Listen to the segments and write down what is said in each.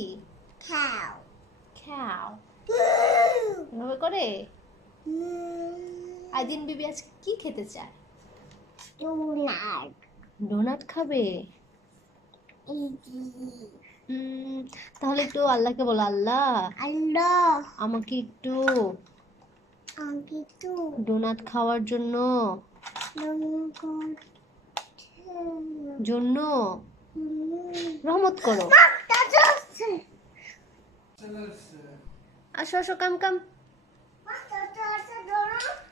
কি? Cow. Cow. এভাবে করে? আইদিন বিবি আজকে কি খেতে চায়? Donut. ডোনাট খাবে? তাহলে একটু আল্লাহকে বলো, আল্লাহ Allah. আমাকে একটু Gitu. ডোনাট খাওয়ার জন্য জন্য রহমত করো। আসো আসো, কাম কাম।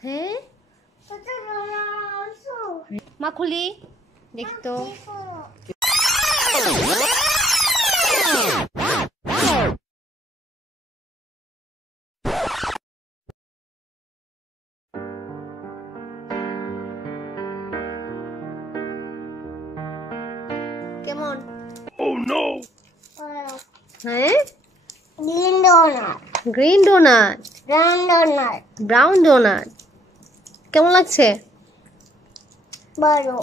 হ্যাঁ মা খুলি দেখতো। কেমন? Oh no! হ্যাঁ Green donut. Green donut, Brown donut. Brown donut. কেমন লাগছে? Baro.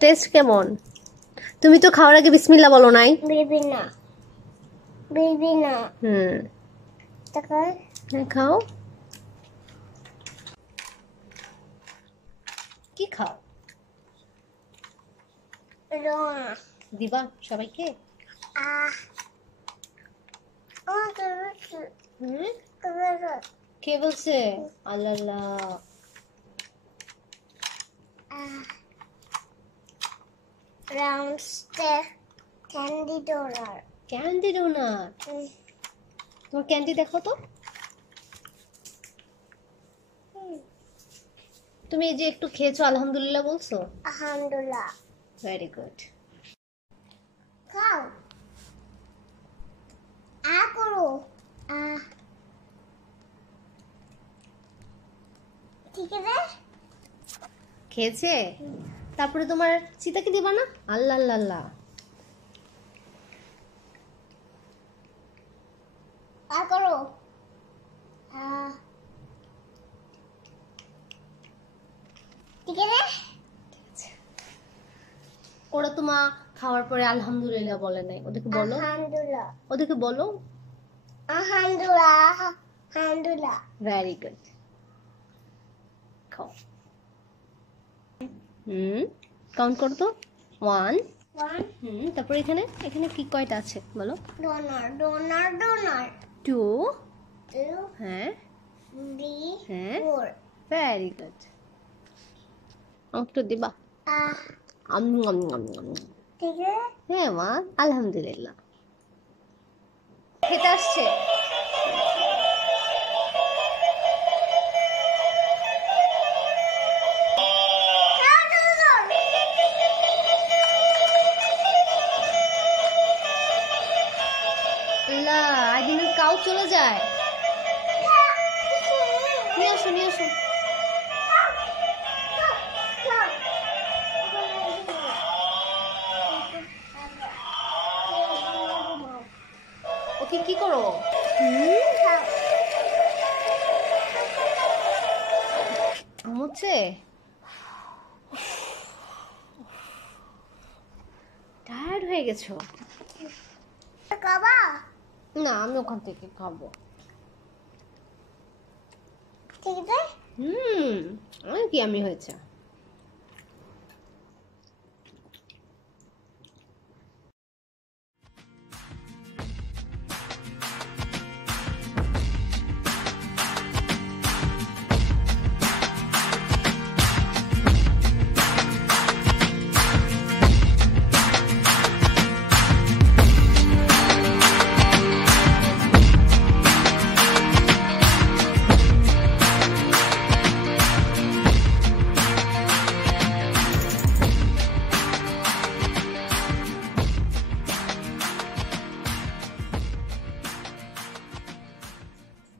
টেস্ট কেমন? তুমি তো খাওয়ার আগে বিসমিল্লাহ বলো নাই। Baby na. Baby na. Takar. হ্যাঁ খাও। কি খাও? Donut. দিবা সবাইকে? Ah. Oh, the hmm the কে বলছে? আল্লাহ আল্লাহ। round stick candy donut. Candy donut. তোমার ক্যান্ডি দেখো তো। তুমি এই যে একটু খেয়েছো আলহামদুলিল্লাহ বলছো? Alhamdulillah. Very good. Cow. Akuru. ঠিক আছে? খেয়েছে? তারপরে তোমার চিতাকে দিবা না? আল্লাহ আল্লাহ আল্লাহ। Akuru. ঠিক আছে? ওরা তোমা খাওয়ার পরে আলহামদুলিল্লাহ বলে নাই, ওদেরকে বলো। Alhamdulillah. ওদেরকে বলো। Alhamdulillah. Alhamdulillah. Very good. খাও। কাউন্ট করো তো। 1 One. তারপরে এখানে এখানে কি কয়টা আছে বলো? Donut. 2 Two. হ্যাঁ 3. হ্যাঁ 4. Very good. একটু দিবা? আম আম আম আম। ঠিক আছে? হ্যাঁ মা আলহামদুলিল্লাহ। খেতে আসছে। আল্লাহ আদিনের কাউ চলে যায়। নিয়ে আসো নিয়ে আসো। ওকে কি করো? হচ্ছে টায়ার্ড হয়ে গেছো? খাবা? না আমি ওখান থেকে খাবো। ঠিক আছে? অনেক ইয়ামি হয়েছে।